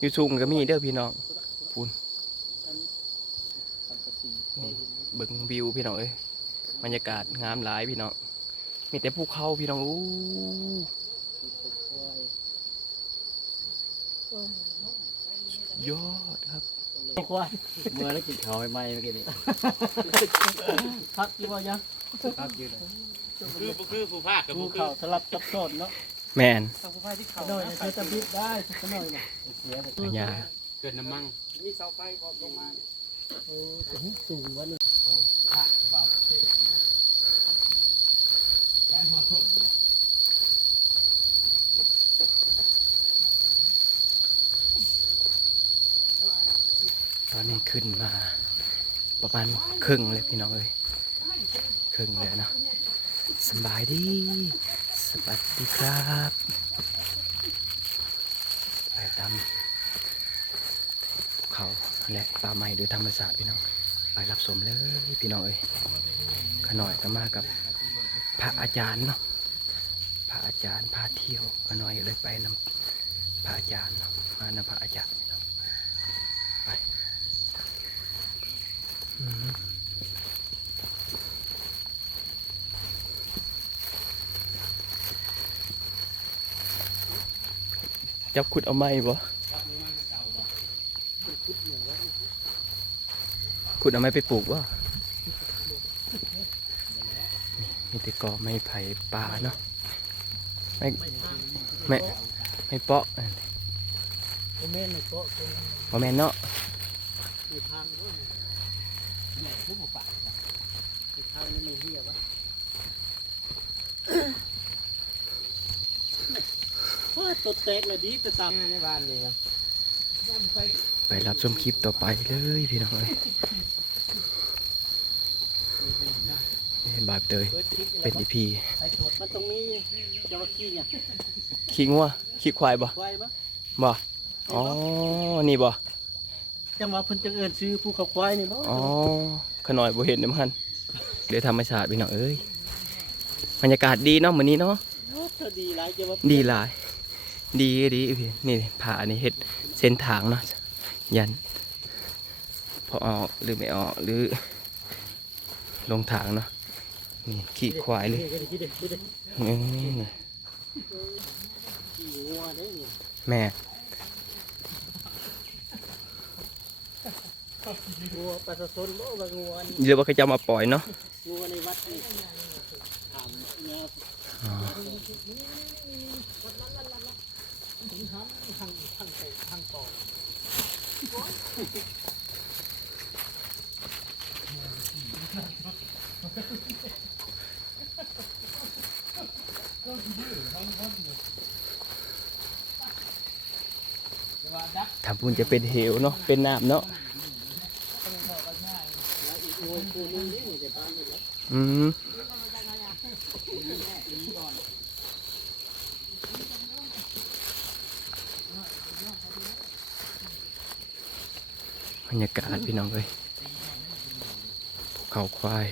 อยู่สูงก็มีเด้อพี่น้องพูนนี่เบิ่งวิวพี่น้องเอ้ยบรรยากาศงามหลายพี่น้องมีแต่ภูเขาพี่น้องอู้ยอดครับควายเมื่อแล้วกินข้าวใหม่ๆเมื่อกี้นี่พักกี่บ่ยังพักอยู่เลยคือบ่คือผู้ภาคกับภูผู้คือเขาสลับซับซ้อนเนาะ แมนผู้ภาคที่เขาหน่อยนะเธอจะบิดได้สักหน่อยนะเสียอัญญาเกิดน้ำมั่งมีเสาไฟพอลงมาโอ้สูงวะนี่ตอนนี้ขึ้นมาประมาณครึ่งเลยพี่น้องเอ้ยครึ่งเลยเนาะสำบายดี สวัสดีครับไปตามเขาและป่าไม้โดยธรรมศาสตร์พี่น้อง ไปรับสมเลยพี่น้องเอ้ยขน่อยก็มากับพระอาจารย์เนาะพระอาจารย์พาเที่ยวขน่อยเลยไปนำพระอาจารย์เนาะมานำพระอาจารย์พี่น้องไป อืม จับขุดเอาไม้บ่ขุดเอาไม้ไปปลูกบ่มีแต่กอไม้ไผ่ป่าเนาะไม่ไม่ไม่เปาะโอ้แม่นเกาะตรงบ่แม่นเนาะ ในทางด้วยใหญ่ผู้ปากในทางนี้ไม่เหี้ยวะโอ้ย ตดแตกเลยดีแต่ตามในบ้านนี่นะไปรับชมคลิปต่อไปเลยพี่น้องเอ้ยนี่บาปเตยเปิดคลิปเป็นอีพีไอ้ตดมันตรงนี้จระเข้เนี่ยขี้งัวขี้ควายบ่ควายปะบ่อ๋อนี่บ่จังหวะเพิ่นจังเอิ้นชื่อภูเขาควายนี่บ่อ๋อขน่อยบ่เห็นเด้อมันเดี๋ยวธรรมชาติพี่น้องเอ้ยบรรยากาศดีเนาะมื้อนี้เนาะโอ้เธอดีหลายจังหวะดีหลาย ดีดีพี่นี่ผานี่เฮ็ดเส้นทางเนาะยัน พอออกหรือไม่ออกหรือ ลงทางเนาะนี่ขี้ควายเลยนี่นี่แม่งัวประชาชนบ่ว่างัวเดี๋ยวว่าเขาจะมาปล่อยเนาะงัวในวัดนี่ถามเนี่ย อ๋อทางทางไปทางต่อถ้าพูนจะเป็นเหวเนาะเป็นน้ำเนาะอืม บรรยากาศพี่น้องเลยภูเขาควาย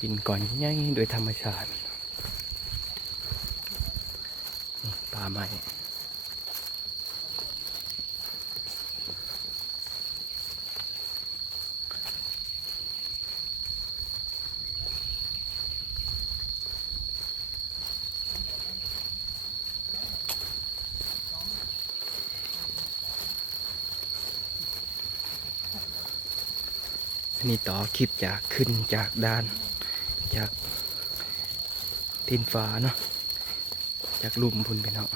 กินก่อนง่ายๆโดยธรรมชาติ นี่ปลาใหม่ อันนี้ต่อคลิปจากขึ้นจากด้านจากทินฟ้าเนาะจากลุมพุ่นไปเนาะ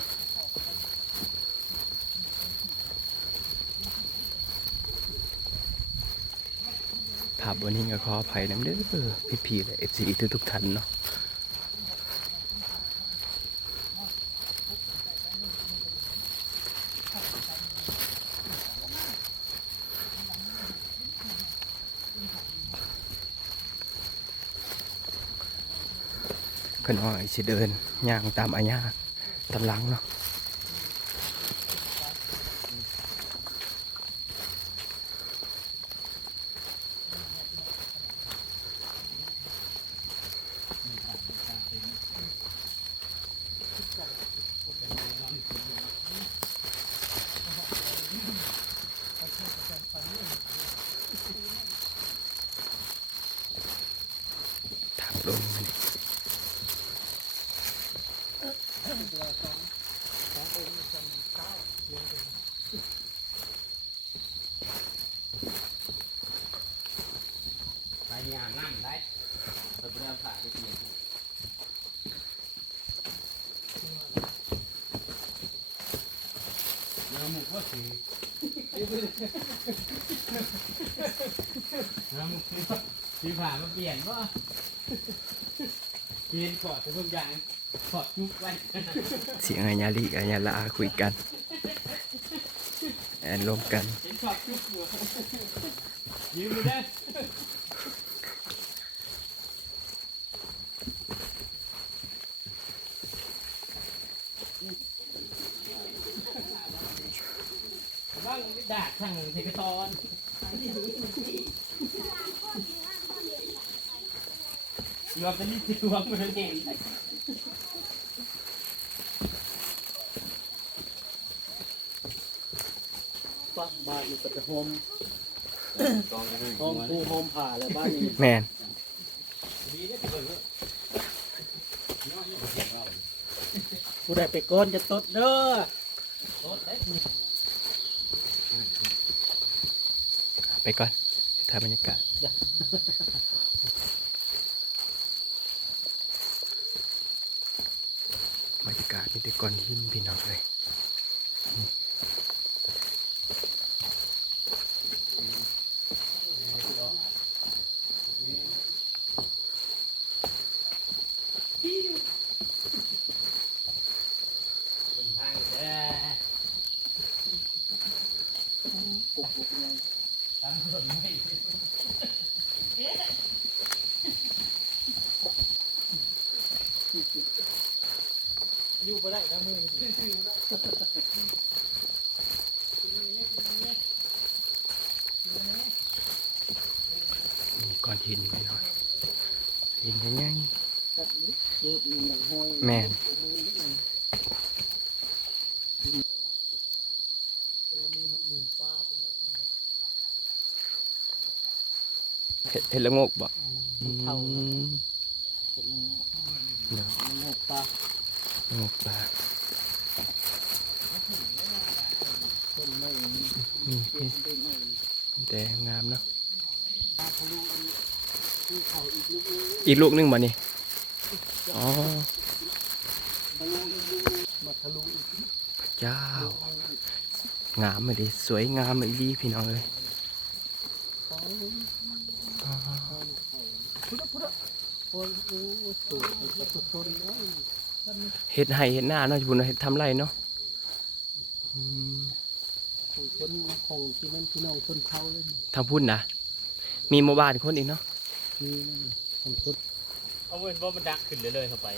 ภาพวันนี้ก็ขออภัยน้ำเด้อพี่พีและเอฟซีทุกทุกๆท่านเนาะ สิเดินย่างตามอาญาตำลังเนาะทางลงนี่ น้ำหมูก็สีน้ำหมูสีผ่ามาเปลี่ยนว่าเปลี่ยนกอดทุกอย่างกอดยุกไว้เสียงอัญญาลีกับอัญญาลาคุยกันแอนรวมกันเห็นกอดยุกอยู่ยืมอยู่ได้ ดาดทางเทคตอนยอมเป็นลิสิวงมือเก่งปักบ้านอยู่กับโฮมกองกันให้โฮมปูโฮมผ่าแล้วบ้านนี้แมนดีได้ที่เบิ่งผู้ใดไปก้อนจะตดเด้อ ไปก่อนเดี๋ยวถ่ายบรรยากาศบรรยากาศมีแต่ก้อนหินพี่น้องเลยนี่ ทางเด้อ ปุกปุกไง ตามถนนไม่ อยู่บ่ได้ทั้งมือนี่ มี ก้อนหินพี่น้องหินใหญ่ครับนี่เจ็บมีหนังห้อยแม่นมือนิดหนึ่งแต่ว่ามีมือป้าเป็นแบบๆเห็ดเห็ดละโงกบ่มันเท่าอืมเป็นอย่างนี้เนาะมันหกปลาละโงกปลา ต้นไม้อย่าง นี้นี่แต่งามเนาะอีกลูกนึงอีกลูกหนึงบ่นี่อ๋อพระเจ้างามเลยสวยงามเลยดีพี่น้องเลยเห็ดไห่เห็ดหน้าเนาะญี่ปุ่นเห็ดทำไรเนาะ คนของที่นั่นพี่น้องชนเผ่าเลยนี่ทางพุ่นนะมีหมู่บ้านคนอีกเนาะนี่นั่นนี่ของคนเอาเว้นว่ามันดักขึ้นเลยเลยเข้าไป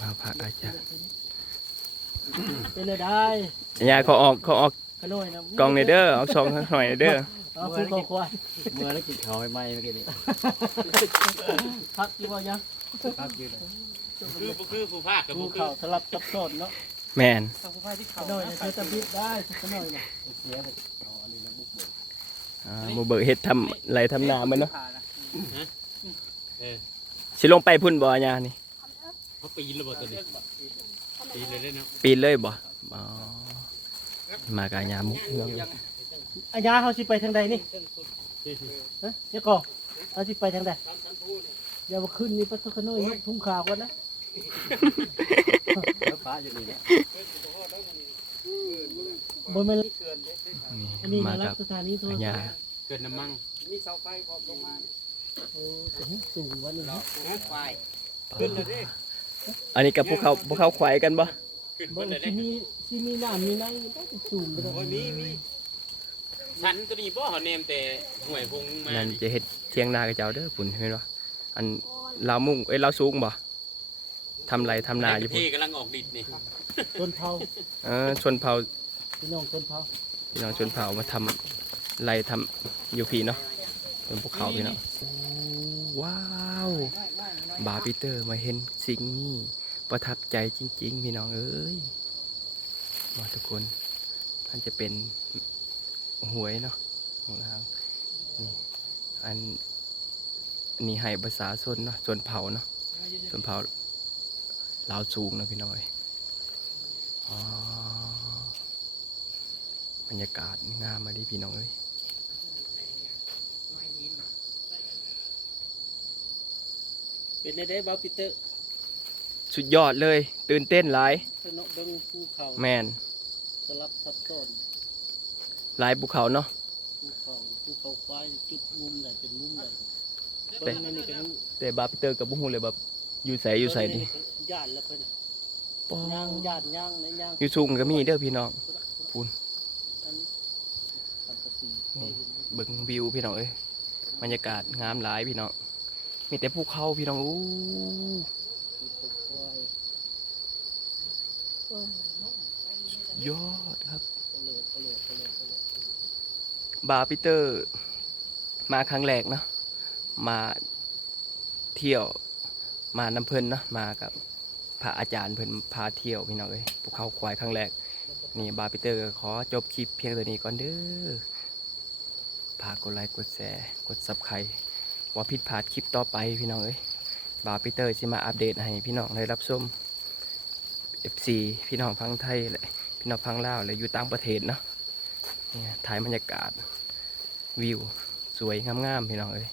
มาพระอาจารย์เป็นเลยได้ยายเขาออกเขาออกขน้อยนะกล่องในเด้อออกช่องหน่อยเด้อเอาฟูเขาควายเมื่อแล้วกินข้าวใหม่ๆเมื่อกี้นี้พักกี่บ่ยังครับยืนเลย คือบ่คือผู้ภาคกับดูบ่คือเข่าสลับซับซ้อนเนาะแมนขน้อยนะใช้ตะบิดได้ขน้อยนะเสียเลยเอาอันนี้มาบุกเบิกอ่าหมู่เบิกเห็ดทำไรทำนามันเนาะเออสิลงไปพุ่นบ่ยานี่ เขาปีนระเบิดตัวนี้ปีนเลยได้เนาะปีนเลยบ่อ๋อมากายามุกเรื่องอาญาเขาสิไปทางใดนี่ฮะเดี๋ยวก่อนเขาสิไปทางใดอย่ามาขึ้นนี่ปะทุกขน้อยยกทุ่งขาวกันนะ แล้วป้าอยู่นี่แหละบนมันนี่อันนี้มานะรักักบสถานีโทรอาศัญาพท์เกิดน้ำมั่งมีเสาไฟพร้อมลงมาโอ้แต่สูงวันนี้นะไฟขึ้นเลยดิอันนี้กับพวกเขาพวกเขาควายกันบ่ขึ้นบ่เพิ่นเลยที่เด้มีที่มีน้ำมีในได้สูงไปเลยโอ้ยมีมีสันตัวนี้บ่เขาเนมแต่ห่วยพงมานั่นนี่จะเฮ็ดเทียงนากับเจ้าเด้อพุ่นเห็นบ่อันลาวมุ่งเอ้ยลาวสูงบ่ ทำไรทำนาอยู่พุ่นที่กำลังออกดิดนี่ต้นเผาเออชนเผ่าพี่น้องต้นเผาพี่น้องชนเผ่ามาทำไรทำอยู่พี่เนาะเป็นภูเขาพี่เนาะโอ้ว้าวบาร์ปีเตอร์มาเห็นสิ่งนี้ประทับใจจริง ๆ พี่น้องเอ้ยมาทุกคนมันจะเป็นหวยเนาะข้างล่างนี่อันอันนี้ให้ภาษาส่วนเนาะส่วนเผาเนาะส่วนเผา ลาวสูงเนาะพี่น้อยอ๋อบรรยากาศงามมาดิพี่น้องเอ้ยเป็นได้ได้บ่าวปีเตอร์สุดยอดเลย ตื่นเต้นหลายสนกเบิ่งภูเขาแมนสลับซับซ้อนหลายภูเขาเนาะภูเขาภูเขาควายจุดมุมใดเป็นมุมใดแต่เบิ่งในนี่ก็ยังแต่บาร์พีเตอร์กับบุ้งเลยแบบ อยู่ใสอยู่ใสนี่ย่านแล้วเพิ่นน่ะปอย่างย่านย่างในย่างอยู่สูงก็มีเด้อพี่น้องพูนอันสังกะสีนี่เบิ่งวิวพี่น้องเอ้ยบรรยากาศงามหลายพี่น้องมีแต่ภูเขาพี่น้องอู้ภูเขาควายยอดครับ ก็เลยก็เลยก็เลยก็เลยบาร์พีเตอร์ มาครั้งแรกเนาะมาเที่ยว มาน้ำเพลินเนาะมากับพระอาจารย์เพิ่นพาเที่ยวพี่น้องเอ้ยภูเขาควายครั้งแรกนี่บาร์พีเตอร์ขอจบคลิปเพียงตัวนี้ก่อนเด้อฝากกดไลค์กดแชร์กดซับไครว่าผิดพลาดคลิปต่อไปพี่น้องเอ้ยบาร์พีเตอร์จะมาอัปเดตให้พี่น้องได้รับชม FC พี่น้องพังไทยและพี่น้องพังลาวและอยู่ต่างประเทศเนาะนี่ถ่ายบรรยากาศวิวสวยงามๆพี่น้องเอ้ย